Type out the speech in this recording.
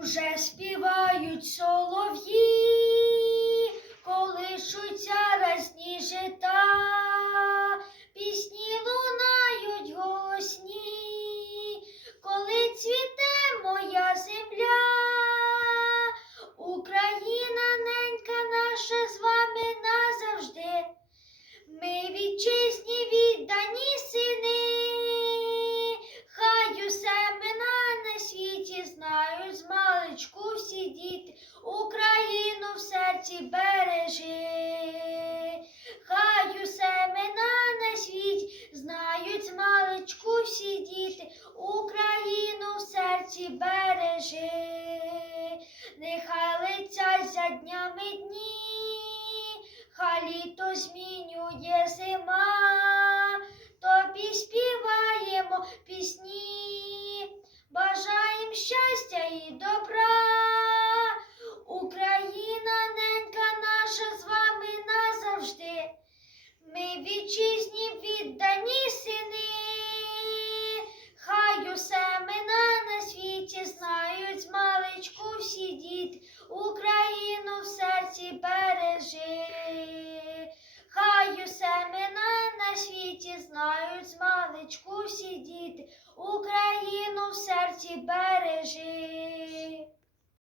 Уже співають солов'ї, колишуться разні жита, пісні лунають голосні, коли цвіте моя земля, Україна ненька наша з вами назавжди. Ми вітчизні віддані сини, хай усе мина на світі знають з маличку всі діти, Україну в серці бережи, хай усе мина на світі знають маличку всі діти, Україну в серці бережи, нехай за днями дні. Хай літо змінює зима, тобі співаємо пісні, бажаєм щастя і добра. Вітчизні віддані сини, хай усе мина на світі знають з маличку всі діти, Україну в серці бережи. Хай усе мина на світі знають з маличку всі діти, Україну в серці бережи.